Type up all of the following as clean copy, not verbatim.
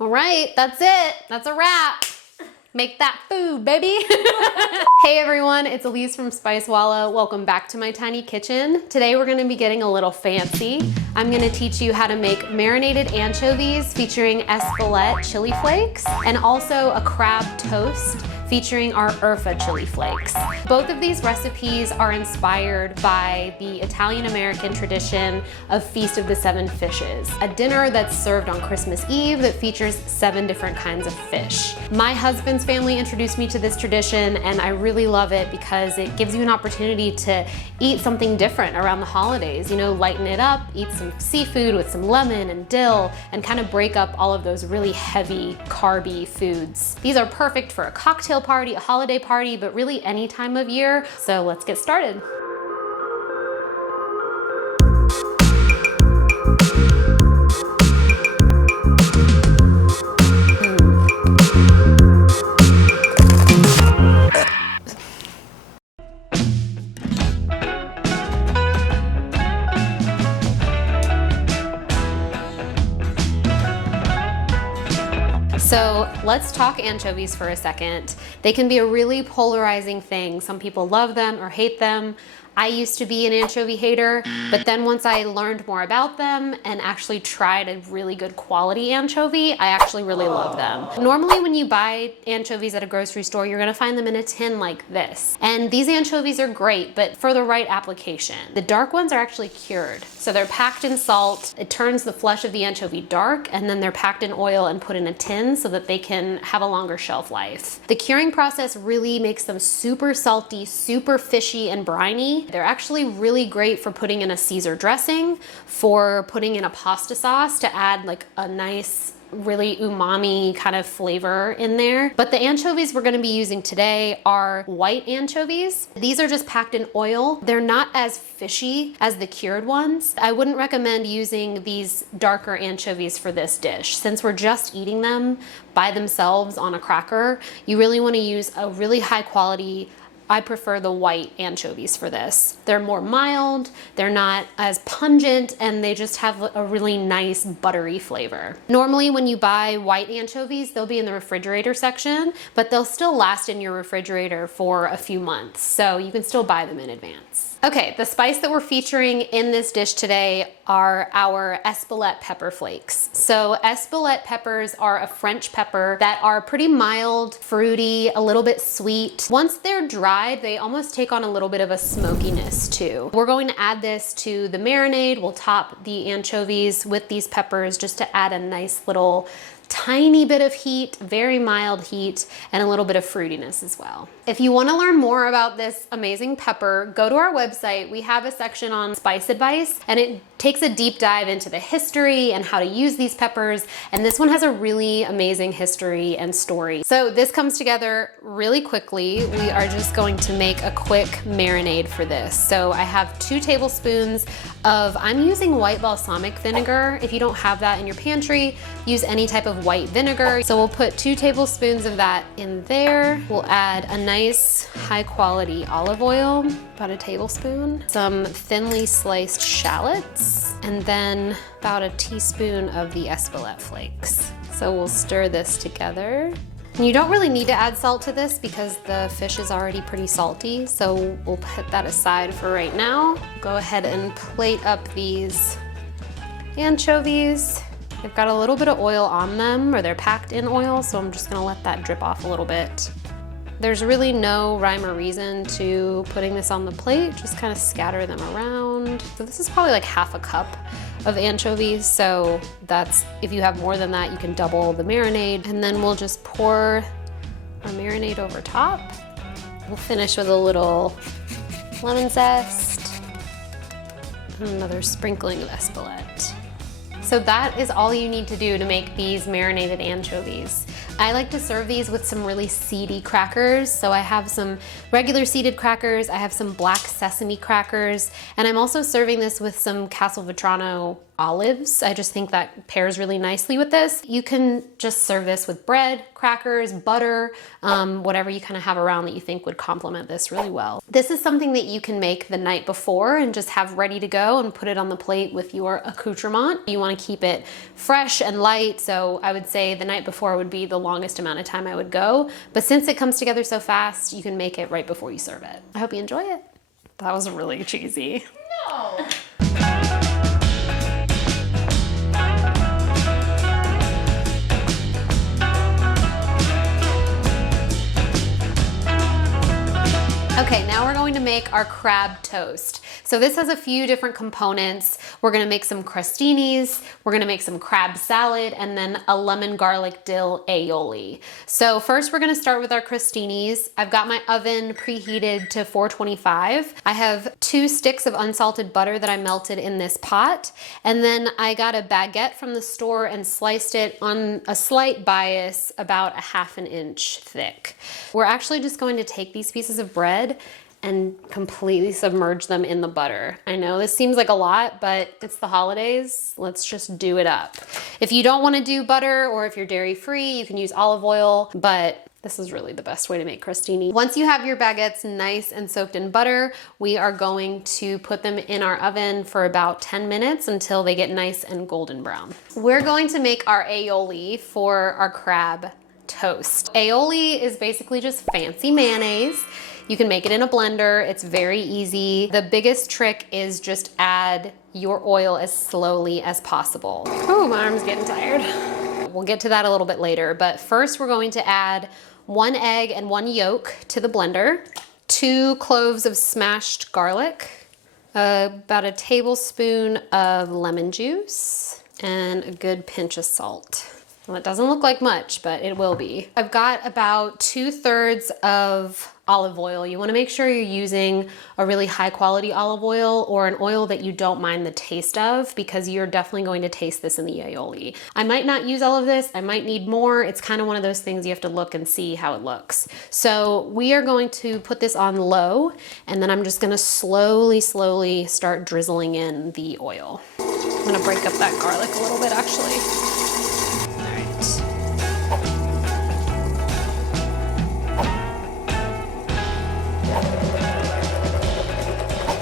All right, that's it. That's a wrap. Make that food, baby. Hey everyone, it's Elise from Spicewalla. Welcome back to my tiny kitchen. Today we're gonna be getting a little fancy. I'm gonna teach you how to make marinated anchovies featuring Espelette chili flakes and also a crab toast featuring our Urfa chili flakes. Both of these recipes are inspired by the Italian-American tradition of Feast of the Seven Fishes, a dinner that's served on Christmas Eve that features 7 different kinds of fish. My husband's family introduced me to this tradition and I really love it because it gives you an opportunity to eat something different around the holidays. You know, lighten it up, eat some seafood with some lemon and dill, and kind of break up all of those really heavy, carby foods. These are perfect for a cocktail party, a holiday party, but really any time of year. So let's get started. So let's talk anchovies for a second. They can be a really polarizing thing. Some people love them or hate them. I used to be an anchovy hater, but then once I learned more about them and actually tried a really good quality anchovy, I actually really love them. Normally when you buy anchovies at a grocery store, you're gonna find them in a tin like this. And these anchovies are great, but for the right application. The dark ones are actually cured. So they're packed in salt, it turns the flesh of the anchovy dark, and then they're packed in oil and put in a tin so that they can have a longer shelf life. The curing process really makes them super salty, super fishy and briny. They're actually really great for putting in a Caesar dressing, for putting in a pasta sauce to add like a nice, really umami kind of flavor in there. But the anchovies we're gonna be using today are white anchovies. These are just packed in oil. They're not as fishy as the cured ones. I wouldn't recommend using these darker anchovies for this dish. Since we're just eating them by themselves on a cracker, you really wanna use a really high quality. I prefer the white anchovies for this. They're more mild, they're not as pungent, and they just have a really nice buttery flavor. Normally when you buy white anchovies, they'll be in the refrigerator section, but they'll still last in your refrigerator for a few months, so you can still buy them in advance. Okay, the spice that we're featuring in this dish today are our Espelette pepper flakes. So Espelette peppers are a French pepper that are pretty mild, fruity, a little bit sweet. Once they're dried, they almost take on a little bit of a smokiness too. We're going to add this to the marinade. We'll top the anchovies with these peppers just to add a nice little tiny bit of heat, very mild heat, and a little bit of fruitiness as well. If you want to learn more about this amazing pepper, go to our website. We have a section on spice advice, and it takes a deep dive into the history and how to use these peppers, and this one has a really amazing history and story. So this comes together really quickly. We are just going to make a quick marinade for this. So I have 2 tablespoons of, I'm using white balsamic vinegar. If you don't have that in your pantry, use any type of white vinegar. So we'll put 2 tablespoons of that in there. We'll add a nice high quality olive oil, about a tablespoon, some thinly sliced shallots, and then about a teaspoon of the Espelette flakes. So we'll stir this together. And you don't really need to add salt to this because the fish is already pretty salty, so we'll put that aside for right now. Go ahead and plate up these anchovies. They've got a little bit of oil on them, or they're packed in oil, so I'm just gonna let that drip off a little bit. There's really no rhyme or reason to putting this on the plate, just kind of scatter them around. So this is probably like half a cup of anchovies, so that's, if you have more than that, you can double the marinade. And then we'll just pour our marinade over top. We'll finish with a little lemon zest and another sprinkling of Espelette. So that is all you need to do to make these marinated anchovies. I like to serve these with some really seedy crackers. So I have some regular seeded crackers, I have some black sesame crackers, and I'm also serving this with some Castelvetrano olives. I just think that pairs really nicely with this. You can just serve this with bread, crackers, butter, whatever you kind of have around that you think would complement this really well. This is something that you can make the night before and just have ready to go and put it on the plate with your accoutrement. You want to keep it fresh and light, so I would say the night before would be the longest amount of time I would go. But since it comes together so fast, you can make it right before you serve it. I hope you enjoy it. That was really cheesy. No. Okay, now we're going to make our crab toast. So this has a few different components. We're gonna make some crostinis, we're gonna make some crab salad, and then a lemon garlic dill aioli. So first we're gonna start with our crostinis. I've got my oven preheated to 425. I have 2 sticks of unsalted butter that I melted in this pot. And then I got a baguette from the store and sliced it on a slight bias, about a 1/2 inch thick. We're actually just going to take these pieces of bread and completely submerge them in the butter. I know this seems like a lot, but it's the holidays. Let's just do it up. If you don't want to do butter, or if you're dairy free, you can use olive oil, but this is really the best way to make crostini. Once you have your baguettes nice and soaked in butter, we are going to put them in our oven for about 10 minutes until they get nice and golden brown. We're going to make our aioli for our crab toast. Aioli is basically just fancy mayonnaise. You can make it in a blender. It's very easy. The biggest trick is just add your oil as slowly as possible. Oh, my arm's getting tired. We'll get to that a little bit later, but first we're going to add 1 egg and 1 yolk to the blender, 2 cloves of smashed garlic, about a tablespoon of lemon juice, and a good pinch of salt. Well, it doesn't look like much, but it will be. I've got about 2/3 of olive oil. You wanna make sure you're using a really high quality olive oil, or an oil that you don't mind the taste of, because you're definitely going to taste this in the aioli. I might not use all of this, I might need more. It's kind of one of those things you have to look and see how it looks. So we are going to put this on low, and then I'm just gonna slowly start drizzling in the oil. I'm gonna break up that garlic a little bit actually.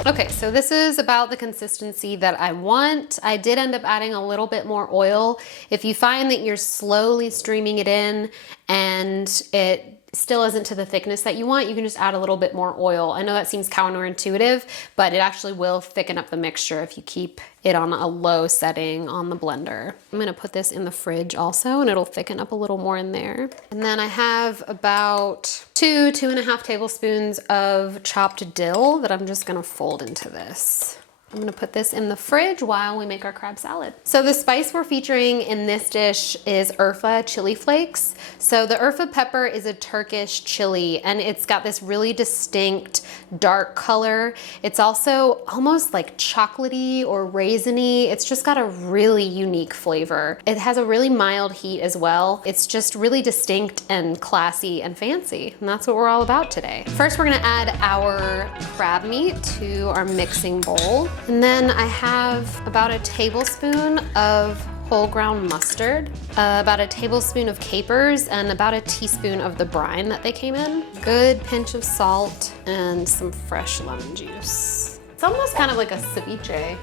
Okay, so this is about the consistency that I want. I did end up adding a little bit more oil. If you find that you're slowly streaming it in and it still isn't to the thickness that you want, you can just add a little bit more oil. I know that seems counterintuitive, but it actually will thicken up the mixture if you keep it on a low setting on the blender. I'm gonna put this in the fridge also, and it'll thicken up a little more in there. And then I have about 2.5 tablespoons of chopped dill that I'm just gonna fold into this. I'm gonna put this in the fridge while we make our crab salad. So the spice we're featuring in this dish is Urfa chili flakes. So the Urfa pepper is a Turkish chili, and it's got this really distinct dark color. It's also almost like chocolatey or raisiny. It's just got a really unique flavor. It has a really mild heat as well. It's just really distinct and classy and fancy, and that's what we're all about today. First, we're gonna add our crab meat to our mixing bowl. And then I have about a tablespoon of whole ground mustard, about a tablespoon of capers, and about a teaspoon of the brine that they came in. Good pinch of salt and some fresh lemon juice. It's almost kind of like a ceviche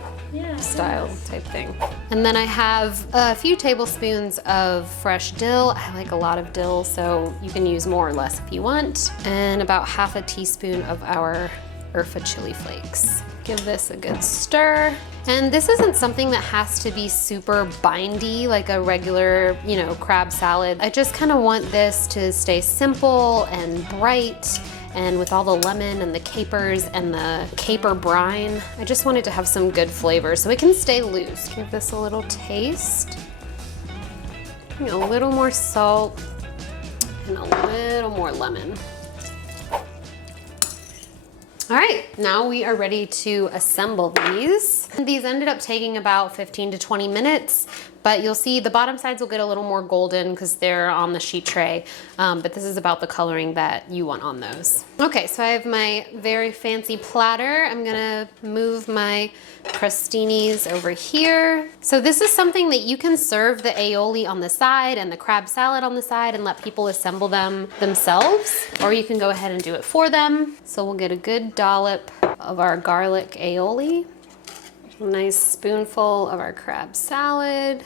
style type thing. And then I have a few tablespoons of fresh dill. I like a lot of dill, so you can use more or less if you want. And about 1/2 teaspoon of our Urfa chili flakes. Give this a good stir. And this isn't something that has to be super bindy like a regular, crab salad. I just kind of want this to stay simple and bright, and with all the lemon and the capers and the caper brine, I just want it to have some good flavor so it can stay loose. Give this a little taste. A little more salt and a little more lemon. All right, now we are ready to assemble these. These ended up taking about 15 to 20 minutes, but you'll see the bottom sides will get a little more golden because they're on the sheet tray, but this is about the coloring that you want on those. Okay, so I have my very fancy platter. I'm gonna move my crostinis over here. So this is something that you can serve the aioli on the side and the crab salad on the side and let people assemble them themselves, or you can go ahead and do it for them. So we'll get a good dollop of our garlic aioli, a nice spoonful of our crab salad,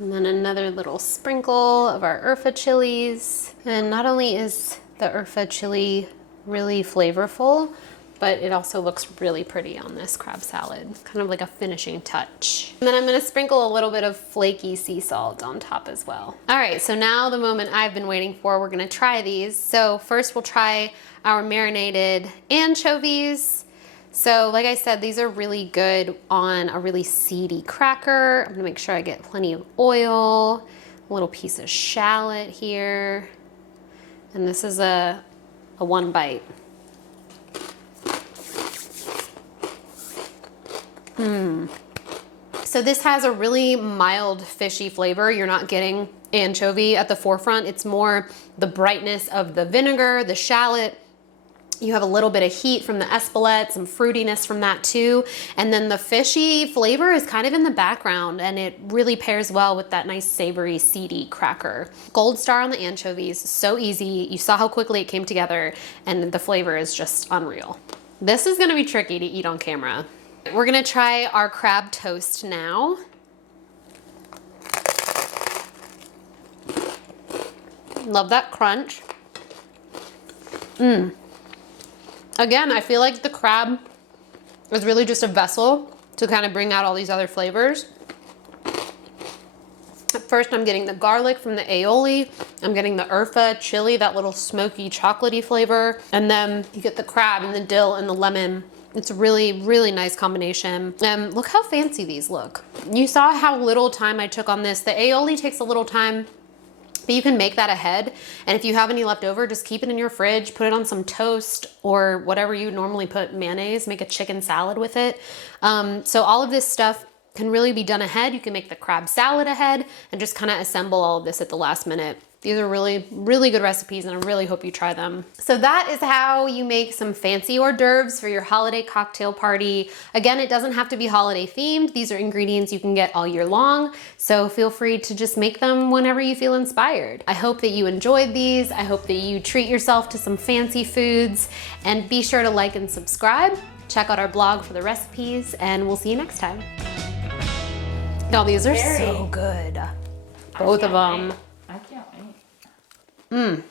and then another little sprinkle of our Urfa chilies. And not only is the Urfa chili really flavorful, but it also looks really pretty on this crab salad, kind of like a finishing touch. And then I'm gonna sprinkle a little bit of flaky sea salt on top as well. All right, so now the moment I've been waiting for, we're gonna try these. So first we'll try our marinated anchovies. So like I said, these are really good on a really seedy cracker. I'm gonna make sure I get plenty of oil, a little piece of shallot here. And this is a one bite. So this has a really mild fishy flavor. You're not getting anchovy at the forefront. It's more the brightness of the vinegar, the shallot. You have a little bit of heat from the espelette, some fruitiness from that too. And then the fishy flavor is kind of in the background, and it really pairs well with that nice savory, seedy cracker. Gold star on the anchovies, so easy. You saw how quickly it came together, and the flavor is just unreal. This is gonna be tricky to eat on camera. We're gonna try our crab toast now. Love that crunch. Again, I feel like the crab is really just a vessel to kind of bring out all these other flavors. At first, I'm getting the garlic from the aioli. I'm getting the Urfa chili, that little smoky chocolatey flavor. And then you get the crab and the dill and the lemon. It's a really, really nice combination. And look how fancy these look. You saw how little time I took on this. The aioli takes a little time, but you can make that ahead. And if you have any left over, just keep it in your fridge, put it on some toast or whatever you normally put mayonnaise, make a chicken salad with it. So all of this stuff can really be done ahead. You can make the crab salad ahead and just kind of assemble all of this at the last minute. These are really, really good recipes, and I really hope you try them. So that is how you make some fancy hors d'oeuvres for your holiday cocktail party. Again, it doesn't have to be holiday themed. These are ingredients you can get all year long, so feel free to just make them whenever you feel inspired. I hope that you enjoyed these. I hope that you treat yourself to some fancy foods, and be sure to like and subscribe. Check out our blog for the recipes, and we'll see you next time. No, these are so good. Both of them. I can't wait.